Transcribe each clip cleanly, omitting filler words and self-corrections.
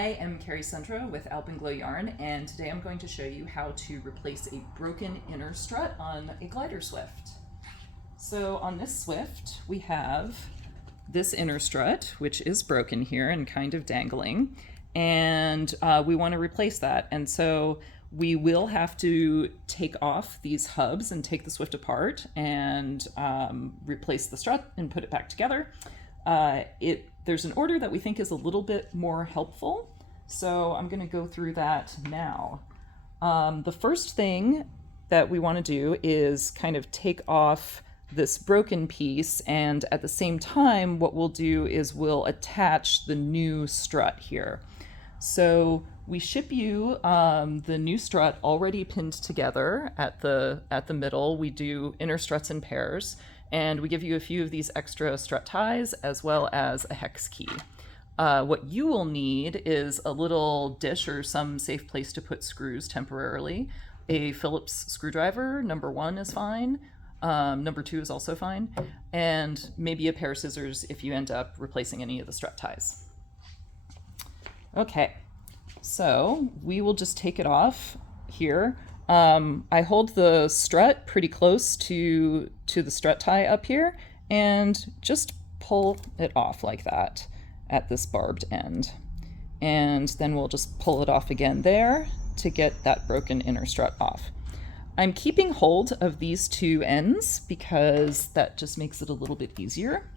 I am Carrie Centro with Alpenglow Yarn, and today I'm going to show you how to replace a broken inner strut on a glider swift. So on this swift, we have this inner strut, which is broken here and kind of dangling, and we want to replace that. And so we will have to take off these hubs and take the swift apart and replace the strut and put it back together. There's an order that we think is a little bit more helpful, so I'm going to go through that now. The first thing that we want to do is kind of take off this broken piece, and at the same time what we'll do is we'll attach the new strut here. So we ship you the new strut already pinned together at the middle. We do inner struts in pairs, and we give you a few of these extra strut ties as well as a hex key. What you will need is a little dish or some safe place to put screws temporarily. A Phillips screwdriver, number 1 is fine. Number 2 is also fine. And maybe a pair of scissors if you end up replacing any of the strut ties. Okay, so we will just take it off here. I hold the strut pretty close to the strut tie up here and just pull it off like that at this barbed end. And then we'll just pull it off again there to get that broken inner strut off. I'm keeping hold of these two ends because that just makes it a little bit easier.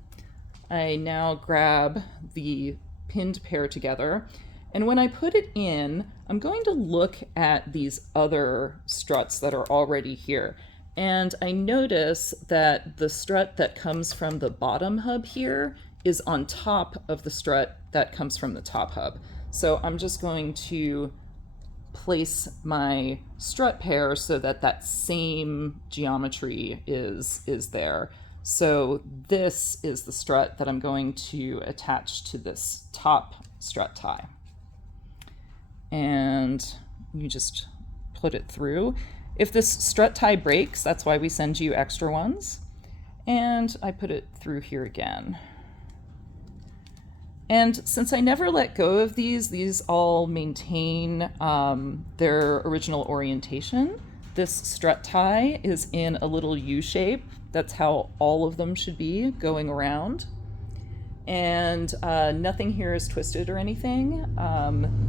I now grab the pinned pair together, and when I put it in, I'm going to look at these other struts that are already here. And I notice that the strut that comes from the bottom hub here is on top of the strut that comes from the top hub. So I'm just going to place my strut pair so that that same geometry is there. So this is the strut that I'm going to attach to this top strut tie. And you just put it through. If this strut tie breaks, that's why we send you extra ones. And I put it through here again. And since I never let go of these all maintain their original orientation. This strut tie is in a little U shape. That's how all of them should be going around. And nothing here is twisted or anything.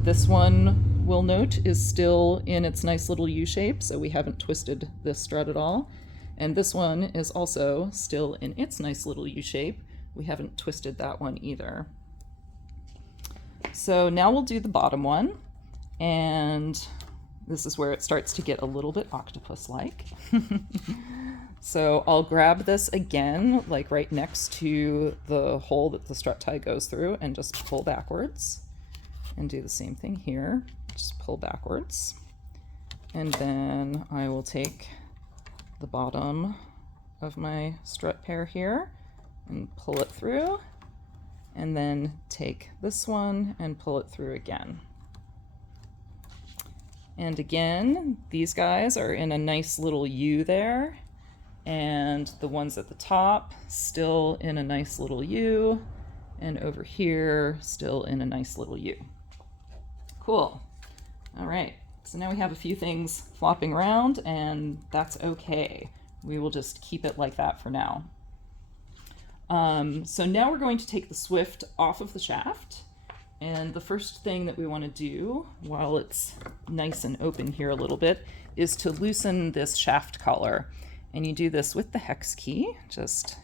This one, we'll note, is still in its nice little U shape, so we haven't twisted this strut at all. And this one is also still in its nice little U shape. We haven't twisted that one either. So now we'll do the bottom one, and this is where it starts to get a little bit octopus-like. So I'll grab this again, like right next to the hole that the strut tie goes through, and just pull backwards, and do the same thing here. Just pull backwards. And then I will take the bottom of my strut pair here and pull it through, and then take this one and pull it through again. And again, these guys are in a nice little U there, and the ones at the top still in a nice little U, and over here still in a nice little U. Cool. All right, so now we have a few things flopping around, and that's okay. We will just keep it like that for now. So now we're going to take the swift off of the shaft, and the first thing that we want to do while it's nice and open here a little bit is to loosen this shaft collar. And you do this with the hex key. Just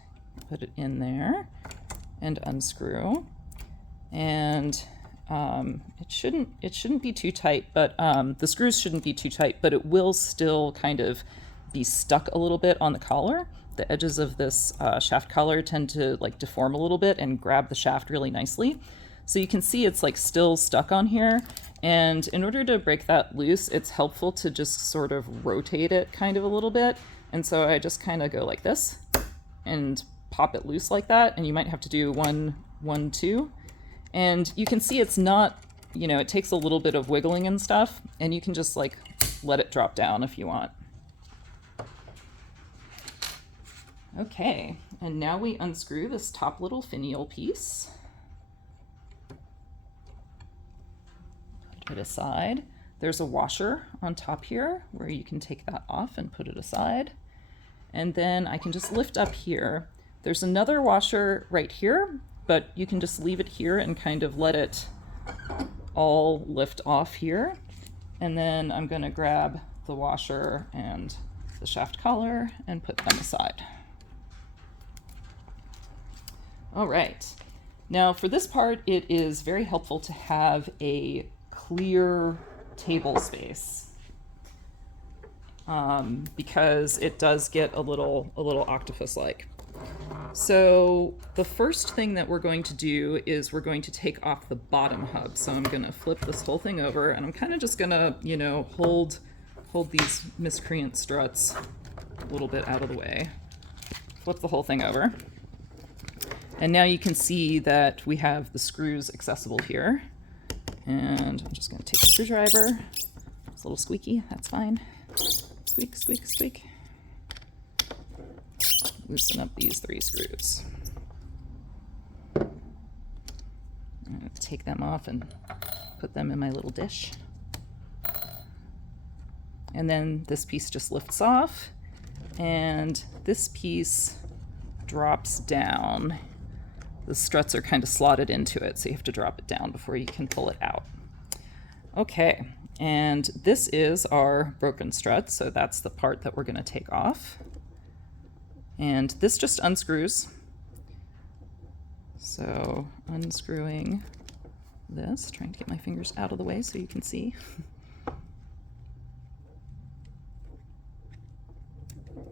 put it in there and unscrew. And it shouldn't be too tight, but the screws shouldn't be too tight, but it will still kind of be stuck a little bit on the collar. The edges of this shaft collar tend to like deform a little bit and grab the shaft really nicely. So you can see it's like still stuck on here. And in order to break that loose, it's helpful to just sort of rotate it kind of a little bit. And so I just kind of go like this and pop it loose like that. And you might have to do 1, 1, 2. And you can see it's not, you know, it takes a little bit of wiggling and stuff, and you can just like let it drop down if you want. Okay, and now we unscrew this top little finial piece. it aside. There's a washer on top here where you can take that off and put it aside. And then I can just lift up here. There's another washer right here, but you can just leave it here and kind of let it all lift off here. And then I'm going to grab the washer and the shaft collar and put them aside. All right. Now for this part, it is very helpful to have a clear table space because it does get a little octopus-like. So the first thing that we're going to do is we're going to take off the bottom hub. So I'm going to flip this whole thing over, and I'm kind of just going to, you know, hold these miscreant struts a little bit out of the way. Flip the whole thing over. And now you can see that we have the screws accessible here. And I'm just going to take the screwdriver. It's a little squeaky, that's fine. Squeak, squeak, squeak. Loosen up these 3 screws. I'm going to take them off and put them in my little dish. And then this piece just lifts off, and this piece drops down. The struts are kind of slotted into it, so you have to drop it down before you can pull it out. Okay, and this is our broken strut, so that's the part that we're going to take off. And this just unscrews. So unscrewing this, trying to get my fingers out of the way so you can see.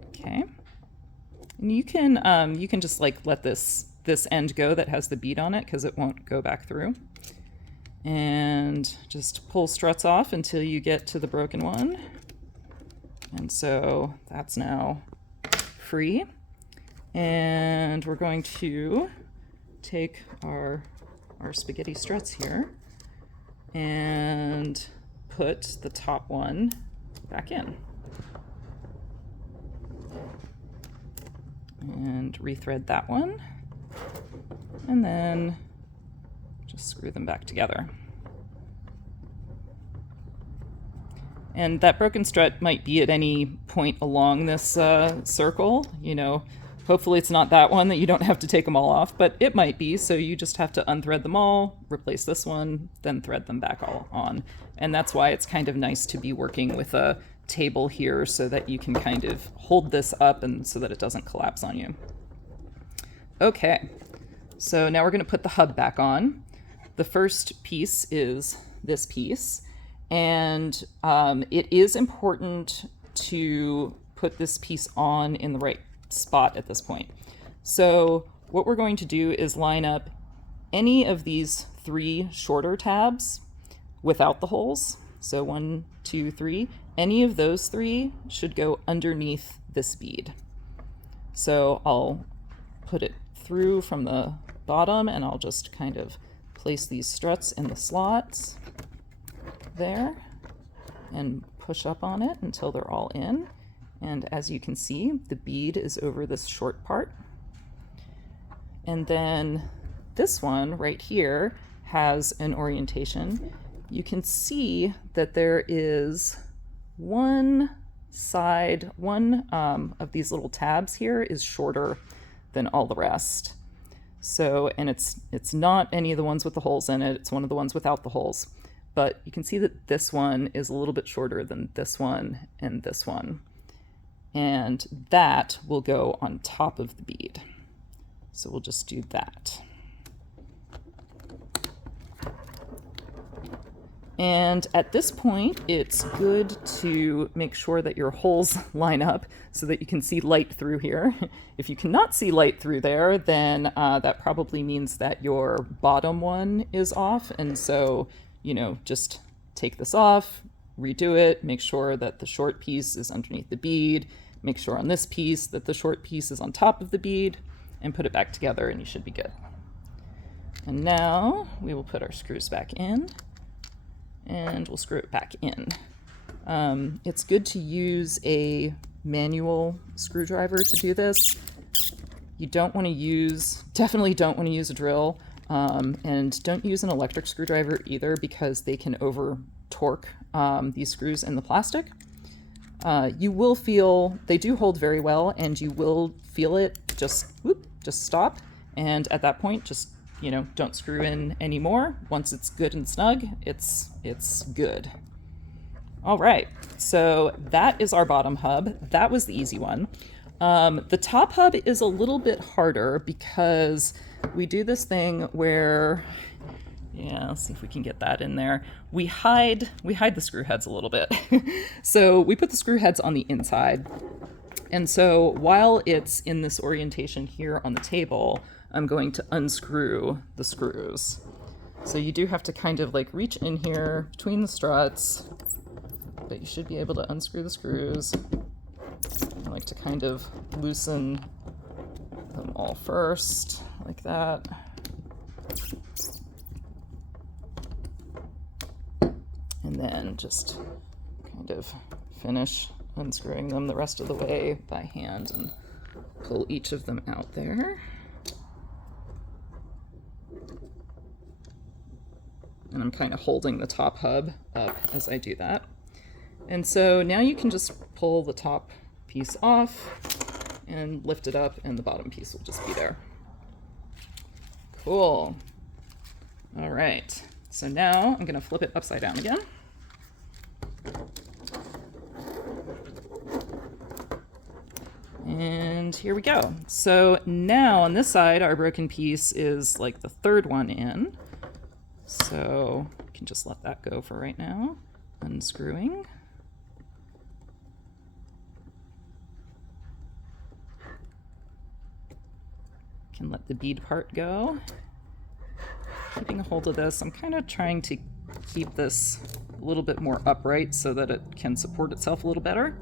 Okay, and you can just like let this end go that has the bead on it because it won't go back through. And just pull struts off until you get to the broken one. And so that's now free. And we're going to take our spaghetti struts here and put the top one back in. And rethread that one. And then just screw them back together. And that broken strut might be at any point along this circle. You know, hopefully it's not that one that you don't have to take them all off, but it might be. So you just have to unthread them all, replace this one, then thread them back all on. And that's why it's kind of nice to be working with a table here so that you can kind of hold this up and so that it doesn't collapse on you. Okay, so now we're going to put the hub back on. The first piece is this piece, and it is important to put this piece on in the right spot at this point. So what we're going to do is line up any of these 3 shorter tabs without the holes. So 1, 2, 3. Any of those 3 should go underneath this bead. So I'll put it through from the bottom, and I'll just kind of place these struts in the slots there and push up on it until they're all in. And as you can see, the bead is over this short part. And then this one right here has an orientation. You can see that there is one side, one of these little tabs here is shorter than all the rest. So, and it's not any of the ones with the holes in it, it's one of the ones without the holes. But you can see that this one is a little bit shorter than this one and this one. And that will go on top of the bead. So we'll just do that. And at this point, it's good to make sure that your holes line up so that you can see light through here. If you cannot see light through there, then that probably means that your bottom one is off. And so, you know, just take this off, redo it, make sure that the short piece is underneath the bead, make sure on this piece that the short piece is on top of the bead, and put it back together and you should be good. And now we will put our screws back in. And we'll screw it back in. It's good to use a manual screwdriver to do this. You don't want to use, definitely don't want to use a drill. And don't use an electric screwdriver either, because they can over torque these screws in the plastic. You will feel, they do hold very well, and you will feel it just stop. And at that point, just, you know, don't screw in anymore. Once it's good and snug, it's good. All right, so that is our bottom hub. That was the easy one. The top hub is a little bit harder because we do this thing where, yeah, let's see if we can get that in there. We hide the screw heads a little bit. So we put the screw heads on the inside. And so while it's in this orientation here on the table, I'm going to unscrew the screws. So you do have to kind of like reach in here between the struts, but you should be able to unscrew the screws. I like to kind of loosen them all first, like that. And then just kind of finish unscrewing them the rest of the way by hand and pull each of them out there. And I'm kind of holding the top hub up as I do that. And so now you can just pull the top piece off and lift it up, and the bottom piece will just be there. Cool. All right, so now I'm gonna flip it upside down again. And here we go. So now on this side, our broken piece is like the third one in. So you can just let that go for right now. Unscrewing. Can let the bead part go. Keeping a hold of this, I'm kind of trying to keep this a little bit more upright so that it can support itself a little better.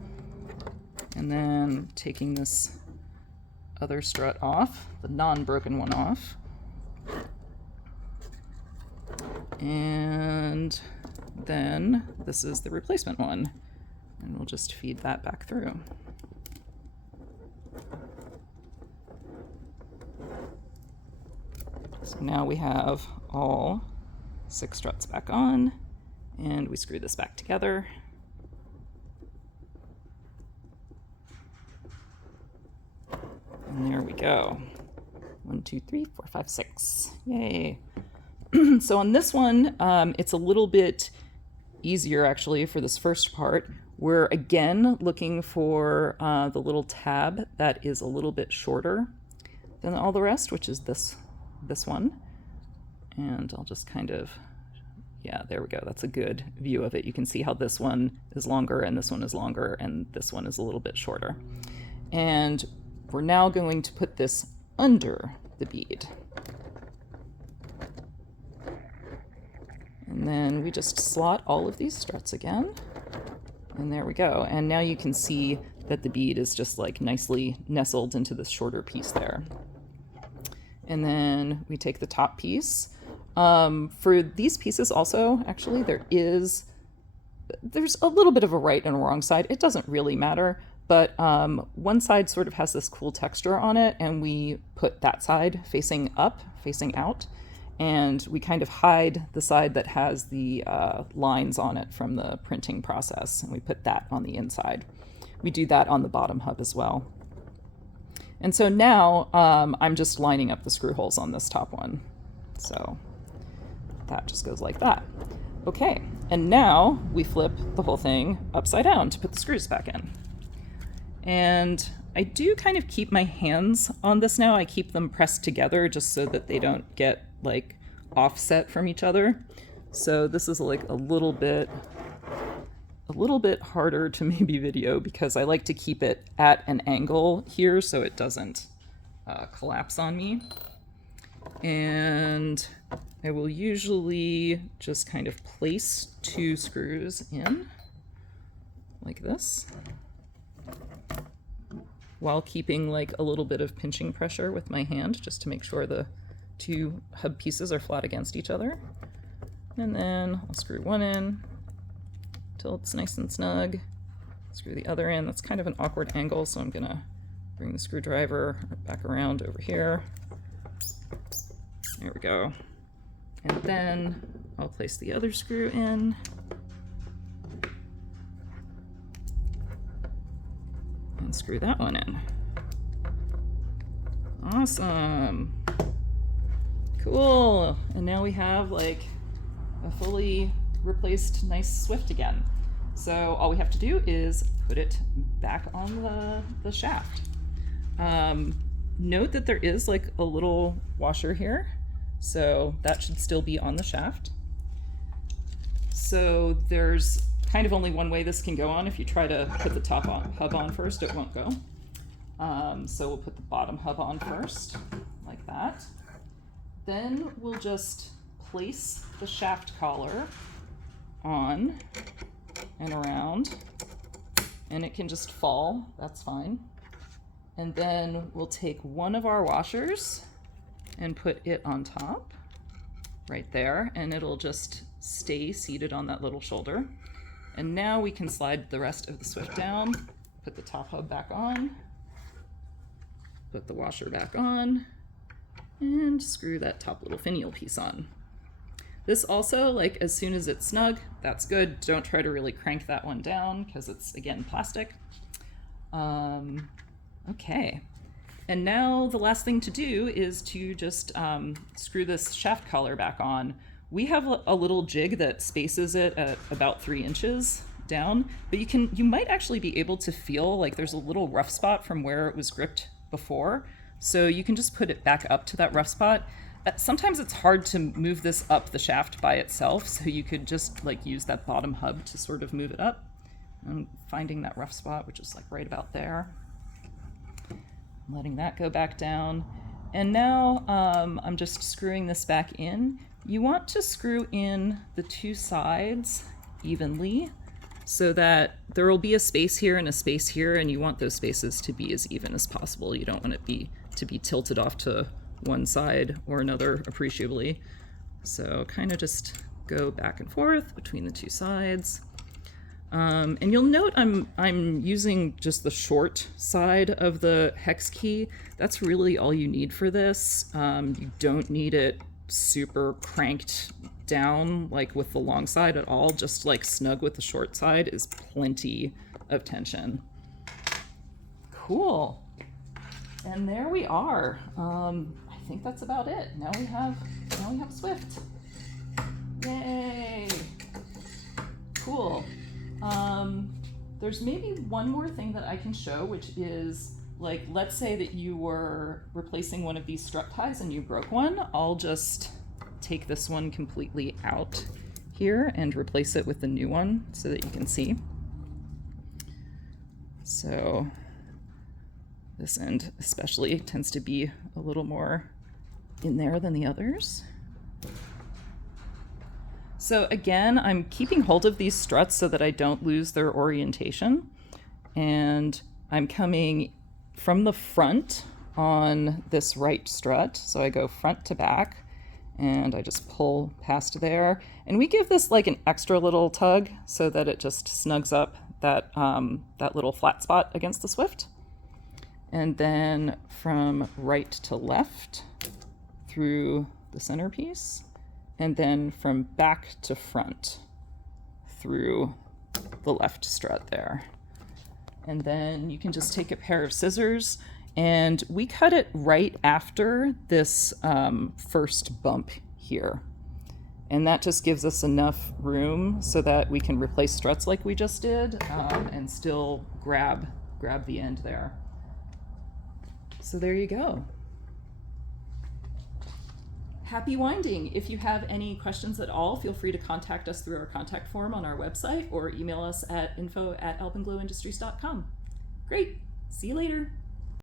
And then taking this other strut off, the non-broken one off. And then this is the replacement one. And we'll just feed that back through. So now we have all 6 struts back on, and we screw this back together. And there we go. 1, 2, 3, 4, 5, 6. Yay. So on this one, it's a little bit easier actually for this first part. We're again looking for the little tab that is a little bit shorter than all the rest, which is this one. And I'll just kind of, yeah, there we go. That's a good view of it. You can see how this one is longer and this one is longer and this one is a little bit shorter. And we're now going to put this under the bead. And then we just slot all of these struts again. And there we go. And now you can see that the bead is just like nicely nestled into this shorter piece there. And then we take the top piece. For these pieces also, actually, there's a little bit of a right and a wrong side. It doesn't really matter, but one side sort of has this cool texture on it, and we put that side facing up, facing out, and we kind of hide the side that has the lines on it from the printing process, and we put that on the inside. We do that on the bottom hub as well. And so now I'm just lining up the screw holes on this top one. So that just goes like that. Okay, and now we flip the whole thing upside down to put the screws back in. And I do kind of keep my hands on this now. I keep them pressed together just so that they don't get like offset from each other. So this is like a little bit harder to maybe video because I like to keep it at an angle here so it doesn't collapse on me. And I will usually just kind of place 2 screws in like this while keeping like a little bit of pinching pressure with my hand just to make sure the 2 hub pieces are flat against each other. And then I'll screw one in till it's nice and snug. Screw the other in. That's kind of an awkward angle, so I'm gonna bring the screwdriver back around over here. There we go. And then I'll place the other screw in. And screw that one in. Awesome. Cool. And now we have like a fully replaced nice Swift again. So all we have to do is put it back on the shaft. Note that there is like a little washer here, so that should still be on the shaft. So there's kind of only one way this can go on. If you try to put the top hub on first, it won't go. So we'll put the bottom hub on first, like that. Then we'll just place the shaft collar on and around, and it can just fall, that's fine. And then we'll take one of our washers and put it on top, right there, and it'll just stay seated on that little shoulder. And now we can slide the rest of the Swift down, put the top hub back on, put the washer back on, and screw that top little finial piece on. This also, like, as soon as it's snug, that's good. Don't try to really crank that one down because it's, again, plastic. Okay, and now the last thing to do is to just screw this shaft collar back on. We have a little jig that spaces it at about 3 inches down, but you might actually be able to feel like there's a little rough spot from where it was gripped before. So you can just put it back up to that rough spot. Sometimes it's hard to move this up the shaft by itself, so you could just like use that bottom hub to sort of move it up. I'm finding that rough spot, which is like right about there. Letting that go back down. And now I'm just screwing this back in. You want to screw in the 2 sides evenly so that there will be a space here and a space here, and you want those spaces to be as even as possible. You don't want it to be tilted off to one side or another appreciably. So kind of just go back and forth between the 2 sides. And you'll note I'm using just the short side of the hex key. That's really all you need for this. You don't need it super cranked down like with the long side at all. Just like snug with the short side is plenty of tension. Cool. And there we are. I think that's about it. Now we have Swift. Yay! Cool. There's maybe one more thing that I can show, which is, like, let's say that you were replacing one of these strut ties and you broke one. I'll just take this one completely out here and replace it with the new one so that you can see. So this end especially tends to be a little more in there than the others. So again, I'm keeping hold of these struts so that I don't lose their orientation. And I'm coming from the front on this right strut. So I go front to back and I just pull past there. And we give this like an extra little tug so that it just snugs up that, that little flat spot against the Swift. And then from right to left through the centerpiece. And then from back to front through the left strut there. And then you can just take a pair of scissors, and we cut it right after this first bump here. And that just gives us enough room so that we can replace struts like we just did and still grab the end there. So there you go. Happy winding. If you have any questions at all, feel free to contact us through our contact form on our website or email us at info@alpenglowindustries.com. Great. See you later.